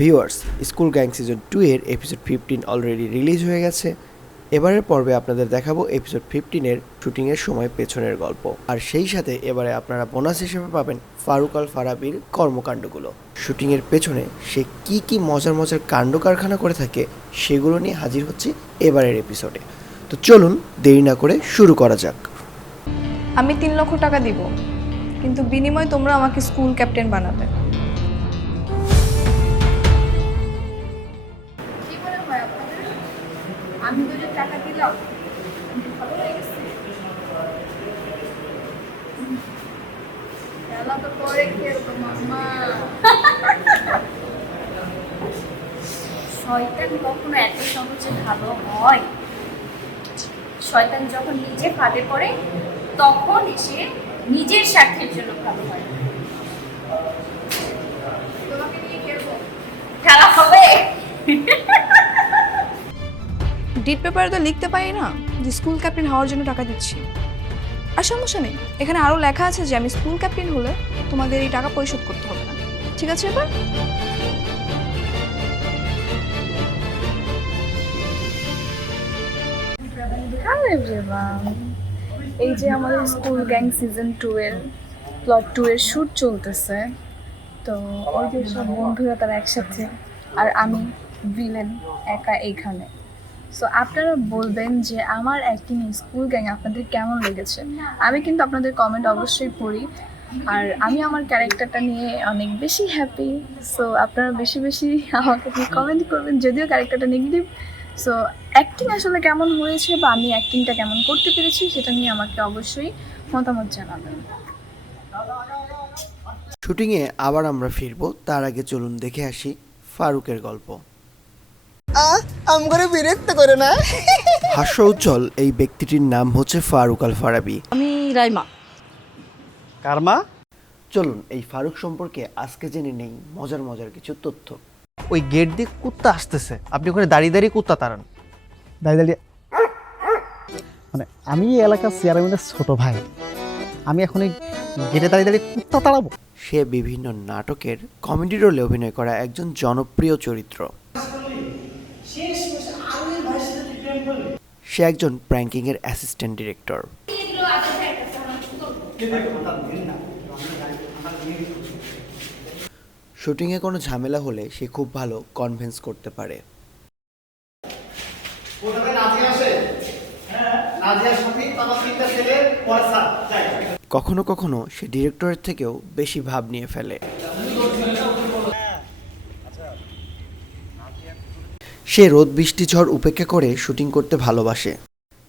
Viewers school gang season two এর episode fifteen already release হয়ে গেছে। এবারের পর্বে আপনাদের দেখাবো এপিসোড ফিফটিনের শুটিংয়ের সময় পেছনের গল্প। আর সেই সাথে এবারে আপনারা বোনাস হিসেবে পাবেন ফারুক আল ফারাবির কর্মকাণ্ডগুলো। শুটিংয়ের পেছনে সে কি কি মজার মজার কাণ্ড কারখানা করে থাকে সেগুলো নিয়ে হাজির হচ্ছে এবারের এপিসোডে তো চলুন দেরি না করে শুরু করা যাক। আমি তিন লক্ষ টাকা দিব, কিন্তু বিনিময়ে তোমরা আমাকে স্কুল ক্যাপ্টেন বানাবে। আমি দুজন টাকা দিলাম ভালো খেলা তো পরে শয়তান কখনো এত সহজে ভালো হয়। শয়তান যখন নিজে পড়ে, তখন নিজের জন্য ভালো হয়। তোমাকে খেলা হবে। ডিট পেপারে তো লিখতে পারি না যে স্কুল ক্যাপ্টেন হওয়ার জন্য টাকা দিচ্ছি। আর সমস্যা নেই এখানে আরও লেখা আছে যে আমি স্কুল ক্যাপ্টেন হলে তোমাদের এই টাকা পরিশোধ করতে হবে না। ঠিক আছে এবার? হ্যালো এভরিওয়ান এই যে আমাদের স্কুল গ্যাং সিজন টু এর প্লট টু এর শ্যুট চলতেছে তো ওই যে সব বন্ধুরা তারা একসাথে আর আমি ভিলেন একা এইখানে। সো আপনারা বলবেন যে আমার অ্যাক্টিং স্কুল গ্যাং আপনাদের কেমন লেগেছে? আমি কিন্তু আপনাদের কমেন্ট অবশ্যই পড়ি। আর আমি আমার ক্যারেক্টারটা নিয়ে অনেক বেশি হ্যাপি সো আপনারা বেশি বেশি আমাকে কমেন্ট করবেন, যদিও ক্যারেক্টারটা নেগেটিভ সো অ্যাক্টিং আসলে কেমন হয়েছে বা আমি অ্যাক্টিংটা কেমন করতে পেরেছি সেটা নিয়ে আমাকে অবশ্যই মতামত জানাবেন। শুটিংয়ে আবার আমরা ফিরবো, তার আগে চলুন দেখে আসি ফারুকের গল্প। আমগরে বিরক্ত করে না। হাস্য উজ্জ্বল এই ব্যক্তিটির নাম হচ্ছে ফারুক আল ফারাবি আমি রাইমা। কারমা চলুন এই ফারুক সম্পর্কে আজকে জেনে নেই মজার মজার কিছু তথ্য। ওই গেট দিয়ে কুত্তা আসতেছে। আপনি ওখানে দাঁড়িয়ে দাঁড়িয়ে কুত্তা তাড়ান। দাঁড়িয়ে দাঁড়িয়ে মানে আমি এই এলাকার চেয়ারম্যানের ছোট ভাই। আমি এখন এই গেটে দাঁড়িয়ে দাঁড়িয়ে কুত্তা তাড়াবো? সে বিভিন্ন নাটকের কমেডি রোলে অভিনয় করা একজন জনপ্রিয় চরিত্র। সে একজন এর অ্যাসিস্ট্যান্ট ডিরেক্টর। শুটিংয়ে কোনো ঝামেলা হলে সে খুব ভালো কনভিন্স করতে পারে। কখনো কখনো সে ডিরেক্টরের থেকেও বেশি ভাব নিয়ে ফেলে। সে রোদ বৃষ্টি ঝড় উপেক্ষা করে শুটিং করতে ভালোবাসে।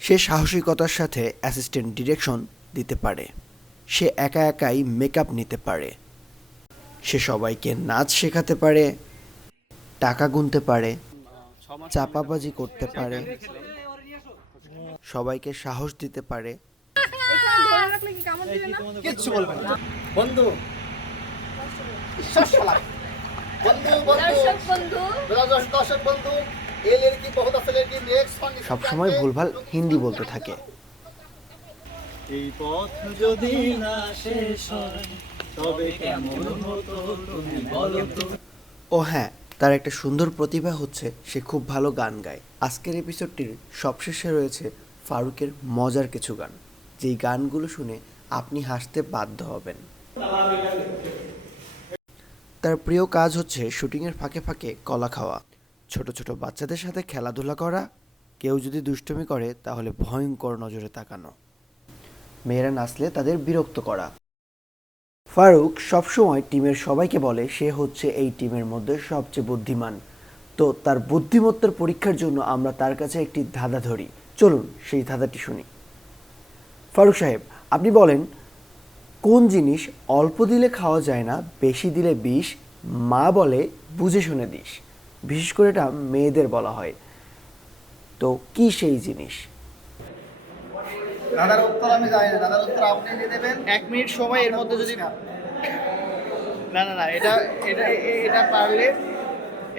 সে সাহসিকতার সাথে অ্যাসিস্ট্যান্ট ডিরেকশন দিতে পারে। সে একা একাই মেকআপ নিতে পারে। সে সবাইকে নাচ শেখাতে পারে টাকা গুনতে পারে চাপাবাজি করতে পারে সবাইকে সাহস দিতে পারে। কিচ্ছু বলবেন বন্ধু সবসময় ভুলভাল হিন্দি বলতে থাকে। এই পথ যদি না শেষ হয় তবে কেমন হতো তুমি বলো ও হ্যাঁ তার একটা সুন্দর প্রতিভা হচ্ছে সে খুব ভালো গান গায়। আজকের এপিসোডটির সবশেষে রয়েছে ফারুকের মজার কিছু গান। যেই গানগুলো শুনে আপনি হাসতে বাধ্য হবেন। তার প্রিয় কাজ হচ্ছে শুটিংয়ের ফাঁকে ফাঁকে কলা খাওয়া। ছোট ছোট বাচ্চাদের সাথে খেলাধুলা করা। কেউ যদি দুষ্টুমি করে, তাহলে ভয়ঙ্কর নজরে তাকানো। মেয়েরা নাচলে তাদের বিরক্ত করা। ফারুক সবসময় টিমের সবাইকে বলে, সে হচ্ছে এই টিমের মধ্যে সবচেয়ে বুদ্ধিমান। তো তার বুদ্ধিমত্তার পরীক্ষার জন্য আমরা তার কাছে একটি ধাঁধা ধরি। চলুন সেই ধাঁধাটি শুনি। ফারুক সাহেব, আপনি বলেন কোন জিনিস অল্প দিলে খাওয়া যায় না বেশি দিলে বিষ মা বলে বুঝে শুনে দিস। বিশেষ করে এটা মেয়েদের বলা হয়। তো কি সেই জিনিস? দাদার উত্তর আমি জানি না। দাদার উত্তর আপনি দিয়ে দেবেন। এক মিনিট সময় এর মধ্যে যদি না। না না এটা এটা এটা পারলে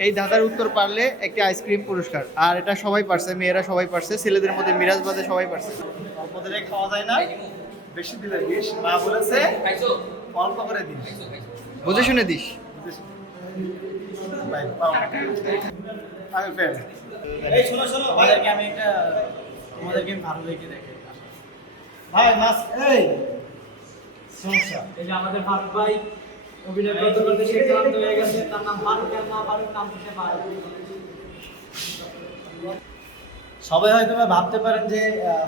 এই দাদার উত্তর পারলে একটি আইসক্রিম পুরস্কার। আর এটা সবাই পারছে মেয়েরা সবাই পারছে ছেলেদের মধ্যে মিরাজ বাদে সবাই পারছে। অল্প দিলে খাওয়া যায় না। বেশি দিলে বিষ মা বলেছে অল্প করে দিস। বুঝে শুনে দিস। আমি এই শোনো শোনো ভাইকে আমি একটা তোমাদেরকে আমি ভালো লেগে দেখে ভাই মাস এই সমস্যা। এই যে আমাদের ফারুক ভাই অভিনয় করতে করতে সে ক্লান্ত হয়ে গেছে তার নাম ফারুক এর মা ফারুক নাম থেকে ভাই। সবাই হয়তো ভাবতে পারেন যে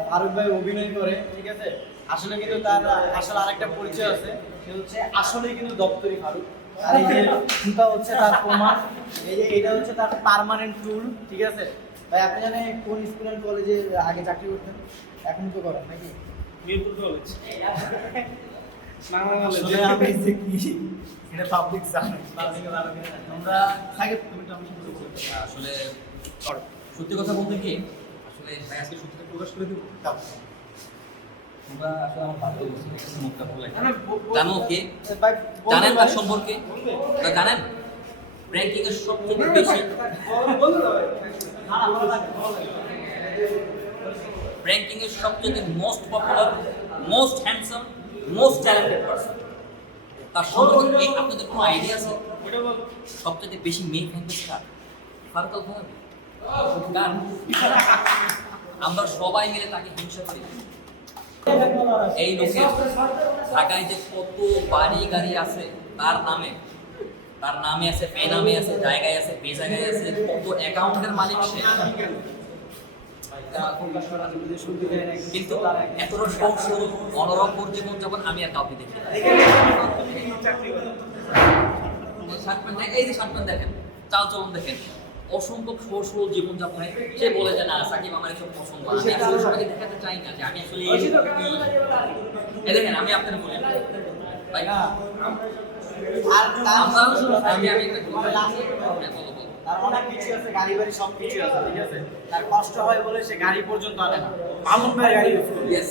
ফারুক ভাই অভিনয় করে ঠিক আছে? আসলে কিন্তু তার আসলে আরেকটা পরিচয় আছে। সে হচ্ছে আসলেই কিন্তু দপ্তরি ফারুক। আর এই যে জুতা হচ্ছে তার প্রমাণ। এই যে এটা হচ্ছে তার পার্মানেন্ট টুল ঠিক আছে? ভাই আপনি জানেন কোন স্কুল অ্যান্ড কলেজে আগে চাকরি করতেন? এখন তো করেন নাকি? মিরপুর কলেজ। আসলে আমি যে কি? এটা পাবলিক জানে করে জানে। তুমি তো আমি আসলে সত্যি কথা বলতে কি? আসলে ভাই আজকে সত্যিটা প্রকাশ করে দেবো তোমরা আসলে আমার ভাবতে বলছি মুখটা ভালো লাগে জানো কে? জানেন তার সম্পর্কে? জানেন? র্যাঙ্কিং এর সবচেয়ে বেশি। র্যাঙ্কিং এর সবচেয়ে most popular most handsome most talented person তার সম্পর্কে আপনাদের কোনো আইডিয়া আছে? সবচেয়ে বেশি মেয়ে ফ্যান বেশি কার? ফারুক আল আমরা সবাই মিলে তাকে হিংসা করি। এই লোকের ঢাকায় যে কত বাড়ি গাড়ি আছে, তার নামে তার নামে আছে পে নামে আছে, জায়গায় আছে বে জায়গায় আছে, কত অ্যাকাউন্টের মালিক সে। কিন্তু এতটা সব সরু অনরকম জীবন যখন আমি আর কাউকে দেখি এই যে শার্ট দেখেন চাল চলন দেখেন। অসংখ্য সরল সরল জীবনযাপনে সে বলে যে না সাকিব আমার এসব পছন্দ আমি আসলে সবাইকে দেখাতে চাই না যে আমি আসলে এই দেখেন আমি আপনাকে বলি ভাই আমরা আমি আমি একটা বলি। হ্যাঁ। তার অনেক কিছু আছে গাড়ি বাড়ি সব কিছু আছে ঠিক আছে? তার কষ্ট হয় বলে সে গাড়ি পর্যন্ত আনে না। আমন ভাই গাড়ি Yes.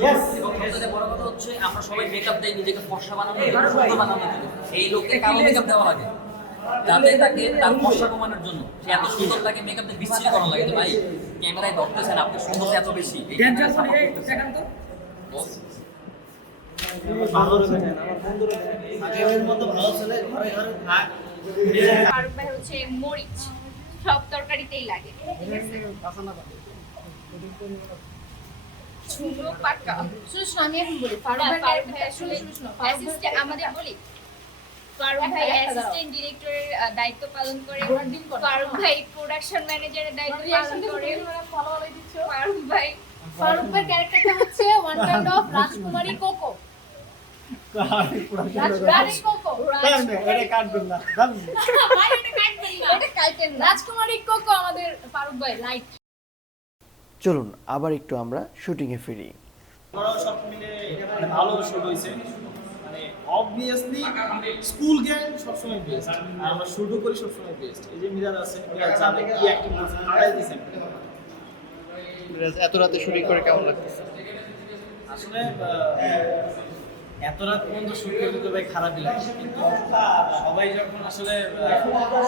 Yes. এবং সবচেয়ে বড় কথা হচ্ছে আমরা সবাই মেকআপ দেই নিজেকে ফর্সা বানানোর জন্য বানানোর জন্য। এই লোককে কালো মেকআপ দেওয়া লাগে যাতে তাকে তার ফর্সা কমানোর জন্য। সে এত সুন্দর তাকে মেকআপ দিয়ে বিশ্রী করানো লাগে ভাই ক্যামেরায় ধরতেছেন আপনি সুন্দর এত বেশি। হচ্ছে মরিচ সব তরকারিতেই লাগে। ঠিক আছে? শুনো পাক্কা শুনো আমি এখন বলি ফারুক ভাই আসলে শুনো শুনো ভাই অ্যাসিস্ট্যান্ট আমাদের বলি ফারুক ভাই অ্যাসিস্ট্যান্ট ডিরেক্টরের দায়িত্ব পালন করে। ফারুক ভাই প্রোডাকশন ম্যানেজারের দায়িত্ব পালন করে। দিচ্ছ? ফারুক ভাই। ফারুক ভাই ক্যারেক্টারটা হচ্ছে ওয়ান কাইন্ড অফ রাজকুমারী কোকো। রাজকুমারী কোকো। এটা কাটবেন না জানেন ভাই এটা কাটবেন না এটা কাটেন না। রাজকুমারী কোকো আমাদের ফারুক ভাই লাইট চলুন আবার একটু আমরা শুটিংয়ে ফিরি। আমরাও সব মিলে মানে ভালো শুট হয়েছে। মানে অবভিয়াসলি স্কুল গ্যাং সবসময় বেস্ট আর আমরা শুটও করি সবসময় বেস্ট এই যে মিরাজ আছে মিরাজ যাবে কি অ্যাক্টিং করছে হারাই দিয়েছে মিরাজ এত রাতে শুটিং করে কেমন লাগতেছে? আসলে এত রাত পর্যন্ত শুট করতে তো ভাই খারাপই লাগে কিন্তু সবাই যখন আসলে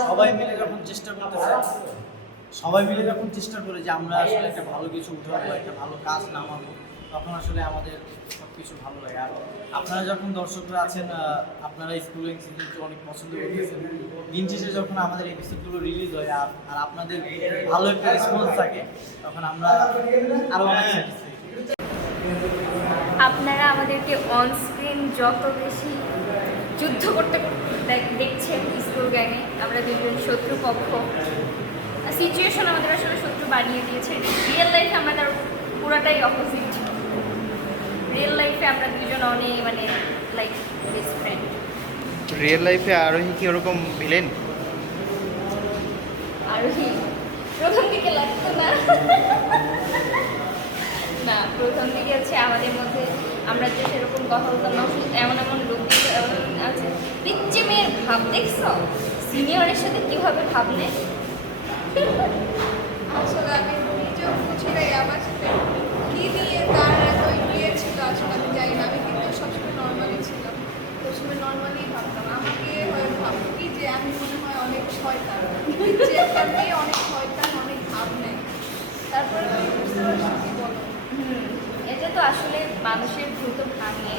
সবাই মিলে যখন চেষ্টা করতেছে সবাই মিলে যখন চেষ্টা করে যে আমরা আসলে একটা ভালো কিছু উঠাবো একটা ভালো কাজ নামাবো তখন আসলে আমাদের সব কিছু ভালো লাগে। আর আপনারা যখন দর্শকরা আছেন আপনারা স্কুলিং সিজনকে অনেক পছন্দ করতেছেন। দিন শেষে যখন আমাদের এপিসোডগুলো রিলিজ হয়, আর আর আপনাদের ভালো একটা রেসপন্স থাকে, তখন আমরা আরও অনেক আপনারা আমাদেরকে অন স্ক্রিন যত বেশি যুদ্ধ করতে দেখ- দেখছেন স্কুল গ্যাংয়ে আমরা দুজন শত্রু পক্ষ। সিচুয়েশন আমাদের আসলে শত্রু বানিয়ে দিয়েছে। রিয়েল লাইফে আমরা তার পুরোটাই অপোজিট রিয়েল লাইফে আমরা দুজন অনেক মানে লাইক বেস্ট ফ্রেন্ড রিয়েল লাইফে আরোহী কি ওরকম ভিলেন আরোহী? প্রথম দিকে লাগতো না। না প্রথম দিকে হচ্ছে আমাদের মধ্যে আমরা যে সেরকম কথা বলতাম না এমন এমন লোক আছে। পিচ্ছে মেয়ের ভাব দেখছ? সিনিয়রের সাথে কীভাবে ভাব নেয়? আসলে আমি নিজেও বুঝি নাই আমার সাথে কি নিয়ে তার আমি জানি না আমি কিন্তু সবসময় নর্মালি ছিলাম। সবসময় নর্মালি ভাবতাম। আমাকে হয়ে ভাবতো কি যে আমি মনে হয় অনেক শয়তান। যে একটা মেয়ে অনেক শয়তান অনেক ভাব নেয়। তারপরে আমি বুঝতে পারছি বলো। এটা তো আসলে মানুষের দ্রুত ভাঙে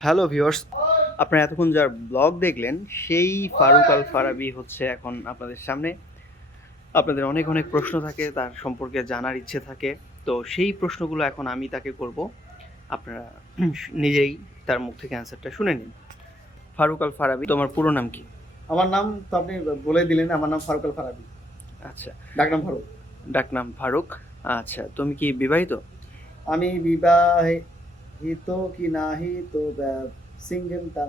হ্যালো ভিউয়ার্স আপনারা এতক্ষণ যার ব্লগ দেখলেন সেই ফারুক আল ফারাবি হচ্ছে এখন আপনাদের সামনে। আপনাদের অনেক অনেক প্রশ্ন থাকে তার সম্পর্কে জানার ইচ্ছে থাকে। তো সেই প্রশ্নগুলো এখন আমি তাকে করব। আপনারা নিজেই তার মুখ থেকে অ্যান্সারটা শুনে নিন। ফারুক আল ফারাবি তোমার পুরো নাম কি? আমার নাম তো আপনি বলে দিলেন আমার নাম ফারুক আল ফারাবি আচ্ছা ডাকনাম ফারুক। ডাকনাম ফারুক। আচ্ছা তুমি কি বিবাহিত? আমি বিবাহিত কি নাহি তো সিঙ্গেল তা।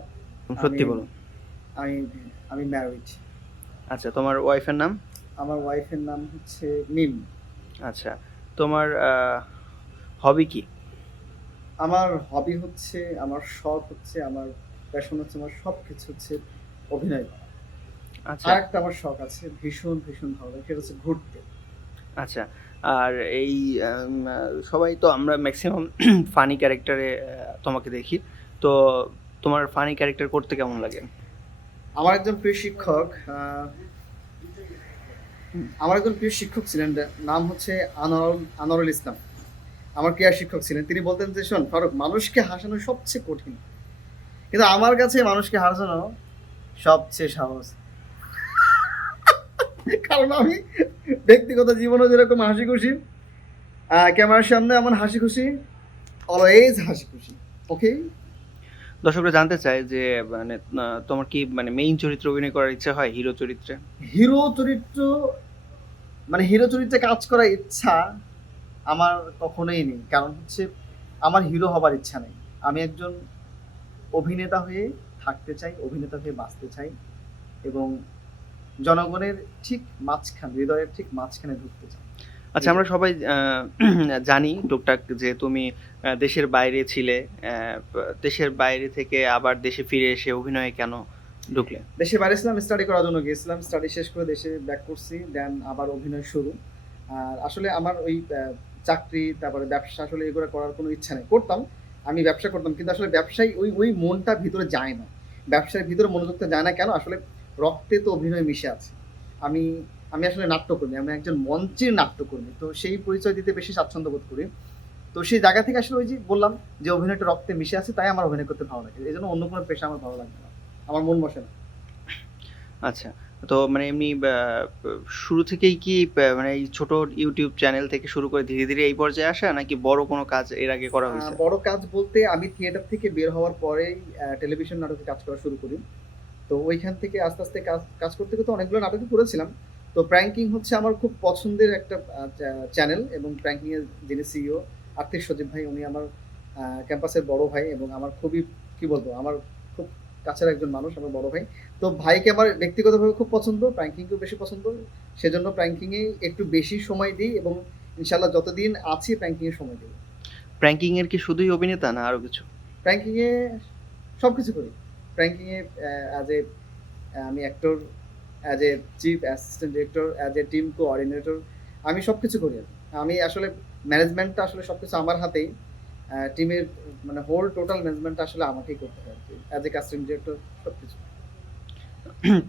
সত্যি বলো। আমি আমি ম্যারিড আচ্ছা তোমার ওয়াইফের নাম? আমার ওয়াইফের নাম হচ্ছে মিম। আচ্ছা তোমার হবি কি? আমার হবি হচ্ছে আমার শখ হচ্ছে আমার প্যাশন হচ্ছে আমার সব কিছু হচ্ছে অভিনয় আচ্ছা। আর একটা আমার শখ আছে ভীষণ ভীষণ ভালো লাগে সেটা হচ্ছে ঘুরতে। আচ্ছা আর এই সবাই তো আমরা ম্যাক্সিমাম ফানি ক্যারেক্টারে তোমাকে দেখি। তো তোমার ফানি ক্যারেক্টার করতে কেমন লাগে? আমার একজন প্রিয় শিক্ষক আমার একজন প্রিয় শিক্ষক ছিলেন নাম হচ্ছে আনোয়ার আনোয়ারুল ইসলাম। আমার ক্রিয়া শিক্ষক ছিলেন। তিনি বলতেন যে, শোন ফারুক, মানুষকে হাসানো সবচেয়ে কঠিন। কিন্তু আমার কাছে মানুষকে হাসানো সবচেয়ে সহজ কারণ আমি ব্যক্তিগত জীবনে যেরকম হাসি খুশি ক্যামেরার সামনে আমার হাসি খুশি অলওয়েজ হাসি খুশি। ওকে দর্শকরা জানতে চায় যে মানে তোমার কি মানে মেইন চরিত্রে অভিনয় করার ইচ্ছা হয় হিরো চরিত্রে? হিরো চরিত্র মানে হিরো চরিত্রে কাজ করার ইচ্ছা আমার কখনোই নেই। কারণ হচ্ছে, আমার হিরো হবার ইচ্ছা নেই। আমি একজন অভিনেতা হয়ে থাকতে চাই, অভিনেতা হয়ে বাঁচতে চাই এবং জনগণের ঠিক মাঝখানে, হৃদয়ের ঠিক মাঝখানে ঢুকতে চাই। আচ্ছা আমরা সবাই জানি টুকটাক যে তুমি দেশের বাইরে ছিলে দেশের বাইরে থেকে আবার দেশে ফিরে এসে অভিনয়ে কেন ঢুকলে? দেশে বাইরে ছিলাম স্টাডি করার জন্য গিয়েছিলাম স্টাডি শেষ করে দেশে ব্যাক করছি দেন আবার অভিনয় শুরু। আর আসলে আমার ওই চাকরি তারপরে ব্যবসা আসলে এগুলো করার কোনো ইচ্ছা নেই। করতাম আমি ব্যবসা করতাম কিন্তু আসলে ব্যবসায় ওই ওই মনটা ভিতরে যায় না। ব্যবসার ভিতরে মনোযোগটা যায় না কেন? আসলে রক্তে তো অভিনয় মিশে আছে। আমি আমি আসলে নাট্যকর্মী আমি একজন মঞ্চের নাট্যকর্মী তো সেই পরিচয় দিতে বেশি স্বাচ্ছন্দ্য বোধ করি। তো সেই জায়গা থেকে আসলে ওই যে বললাম যে অভিনয়টা রক্তে মিশে আছে তাই আমার অভিনয় করতে ভালো লাগে। এই জন্য অন্য কোনো পেশা আমার ভালো লাগে না। আমার মন বসে না। আচ্ছা তো মানে এমনি শুরু থেকেই কি মানে এই ছোট ইউটিউব চ্যানেল থেকে শুরু করে ধীরে ধীরে এই পর্যায়ে আসা নাকি বড় কোনো কাজ এর আগে করা হয়েছে? বড় কাজ বলতে আমি থিয়েটার থেকে বের হওয়ার পরেই টেলিভিশন নাটকে কাজ করা শুরু করি। তো ওইখান থেকে আস্তে আস্তে কাজ কাজ করতে করতে অনেকগুলো নাটকই করেছিলাম। তো প্র্যাঙ্কিং হচ্ছে আমার খুব পছন্দের একটা চ্যানেল এবং প্র্যাঙ্কিং এর যিনি সিইও আর্থিক সজীব ভাই উনি আমার ক্যাম্পাসের বড় ভাই এবং আমার খুবই কি বলব আমার খুব কাছের একজন মানুষ আমার বড় ভাই। তো ভাইকে আমার ব্যক্তিগতভাবে খুব পছন্দ প্র্যাঙ্কিংকেও বেশি পছন্দ। সেজন্য প্র্যাঙ্কিংয়ে একটু বেশি সময় দিই এবং ইনশাল্লাহ যতদিন আছি প্র্যাঙ্কিংয়ে সময় দিই। প্র্যাঙ্কিং এর কি শুধুই অভিনেতা না আরও কিছু? প্র্যাঙ্কিংয়ে সব কিছু করি। প্র্যাঙ্কিংয়ে অ্যাজ এ আমি actor as a chief assistant director as a team coordinator আমি সব কিছু করি আমি আসলে ম্যানেজমেন্টটা আসলে সব কিছু আমার হাতেই টিমের মানে হোল টোটাল ম্যানেজমেন্টটা আসলে আমাকেই করতে হয় অ্যাজ এ কাস্টিং ডিরেক্টর সব কিছু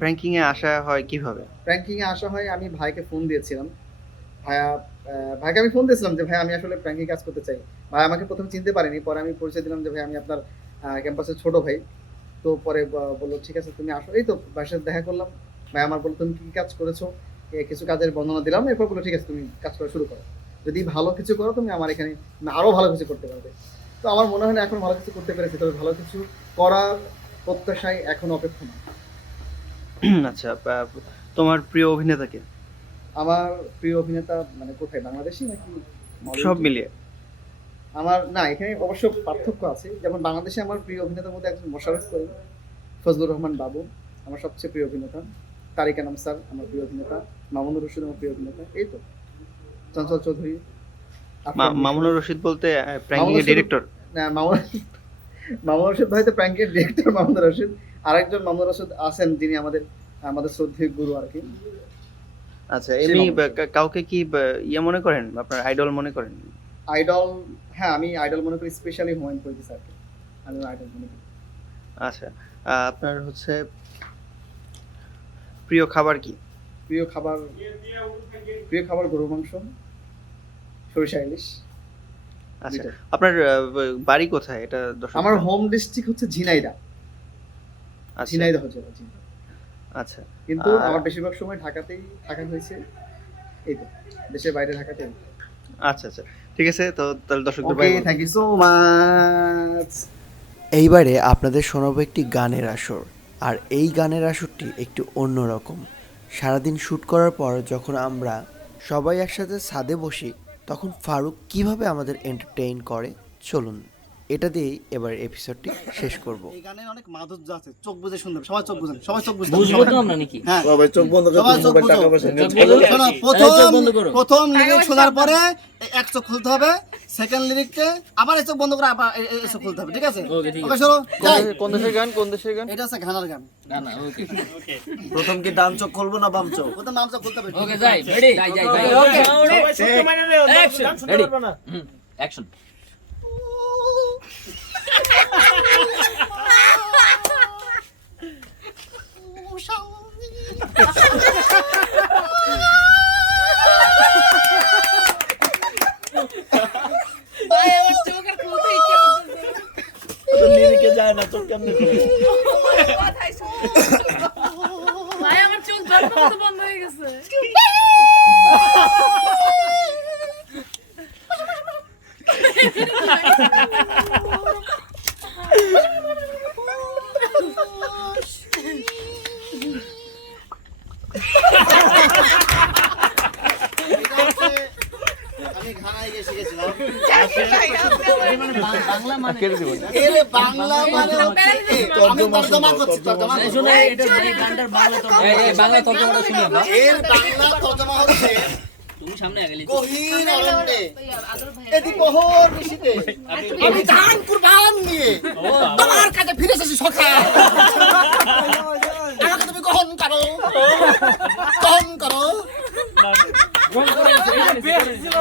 প্র্যাঙ্কিং এ আসা হয় কীভাবে? প্র্যাঙ্কিংয়ে আসা হয় আমি ভাইকে ফোন দিয়েছিলাম। ভাইয়া ভাইকে আমি ফোন দিয়েছিলাম যে ভাই আমি আসলে প্র্যাঙ্কিং কাজ করতে চাই। ভাই আমাকে প্রথমে চিনতে পারেনি পরে আমি পরিচয় দিলাম যে ভাই আমি আপনার ক্যাম্পাসের ছোট ভাই। তো পরে বলল ঠিক আছে তুমি আসো। এই তো ভাইয়ের সাথে দেখা করলাম। ভাই আমার বলল তুমি কি কাজ করেছ? কিছু কাজের বর্ণনা দিলাম এরপর বলল ঠিক আছে তুমি কাজ করা শুরু করো। যদি ভালো কিছু করো তুমি আমার এখানে আরও ভালো কিছু করতে পারবে। তো আমার মনে হয় না এখন ভালো কিছু করতে পেরেছি তবে ভালো কিছু করার প্রত্যাশায় এখন অপেক্ষা না আচ্ছা তোমার প্রিয় অভিনেতাকে আমার প্রিয় অভিনেতা মানে কোথায় বাংলাদেশি নাকি সব মিলিয়ে। আমার না এখানে অবশ্য পার্থক্য আছে। যেমন বাংলাদেশে আমার প্রিয় অভিনেতার মধ্যে একজন মোশারফ করিম ফজলুর রহমান বাবু আমার সবচেয়ে প্রিয় অভিনেতা। তারিক আনাম স্যার আমার প্রিয় অভিনেতা মামুনুর রশিদ আমার প্রিয় অভিনেতা এই তো। চঞ্চল চৌধুরী মামুনুর রশিদ বলতে প্র্যাঙ্কিং এর রশিদ- ডিরেক্টর না মামুন মামুন রশিদ ভাই তো প্র্যাঙ্কের ডিরেক্টর মামুনুর রশিদ। আরেকজন মামুনুর রশিদ আছেন যিনি আমাদের আমাদের শ্রদ্ধেয় গুরু আর কি। আচ্ছা এমনি মামুনুর কাউকে কি ইয়ে মনে করেন? আপনার আইডল মনে করেন? আইডল হ্যাঁ আমি আইডল মনে করি স্পেশালি হুমায়ুন ফরিদি স্যারকে। আমি আইডল মনে করি। আচ্ছা আপনার হচ্ছে প্রিয় খাবার কি? প্রিয় খাবার প্রিয় খাবার গরু মাংস সরিষা ইলিশ আচ্ছা আপনার বাড়ি কোথায়? এটা আমার হোম ডিস্ট্রিক্ট হচ্ছে ঝিনাইদা আচ্ছা। ঝিনাইদহ জেলা আচ্ছা। কিন্তু আমার বেশিরভাগ সময় ঢাকাতেই থাকা হয়েছে। এই তো দেশের বাইরে ঢাকাতেই। আচ্ছা আচ্ছা। ঠিক আছে তো তাহলে দর্শকদের okay bye thank you so much এইবারে আপনাদের শোনাবো একটি গানের আসর। আর এই গানের আসরটি একটু অন্যরকম সারাদিন শ্যুট করার পর যখন আমরা সবাই একসাথে ছাদে বসি তখন ফারুক কীভাবে আমাদের এন্টারটেইন করে? চলুন এটা দিয়েই এবার এপিসোডটি শেষ করব। এই গানে অনেক মাধুর্য আছে চোখ বুঝে শুনবে সবাই চোখ বুঝেন সবাই চোখ বুঝতে বুঝব তো আমরা নাকি? হ্যাঁ। সবাই চোখ বন্ধ সবাই চোখ বুঝো। প্রথম প্রথম শোনার পরে এক চোখ খুলতে হবে সেকেন্ড লিরিকতে আবার এই চোখ বন্ধ করে আবার এই খুলতে হবে ঠিক আছে? ওকে, যাই। কোন দেশের গান কোন দেশের গান? এটা হচ্ছে ঘানার গান। না না ওকে প্রথম কি ডান চোখ খুলবো না বাম চোখ? প্রথম বাম চোখ খুলতে হবে ওকে যাই রেডি যাই যাই যাই। ওকে রেডি হুম অ্যাকশন ভাই আমার চোখ জল বন্ধ হয়ে গেছে এটা হচ্ছে আমি ঘানায় গিয়ে শিখেছিলাম বাংলা মানে এর বাংলা মানে হচ্ছে এই, আমি তর্জমা করছি তর্জমা করছি। এটা গানটার বাংলা তো এই এই বাংলা তর্জমাটা শুনি। আমরা এর বাংলা তর্জমা হচ্ছে তুমি সামনে আগে গহীন অরণ্যে এদি প্রহর নিশীতে আমি ধান কুরবান দিয়ে তোমার কাছে ফিরে এসেছি সখা আমাকে তুমি গ্রহণ করো। গ্রহণ করো।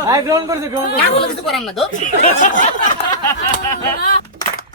হ্যাঁ গ্রহণ করেছে গ্রহণ না কিছু করার না তো।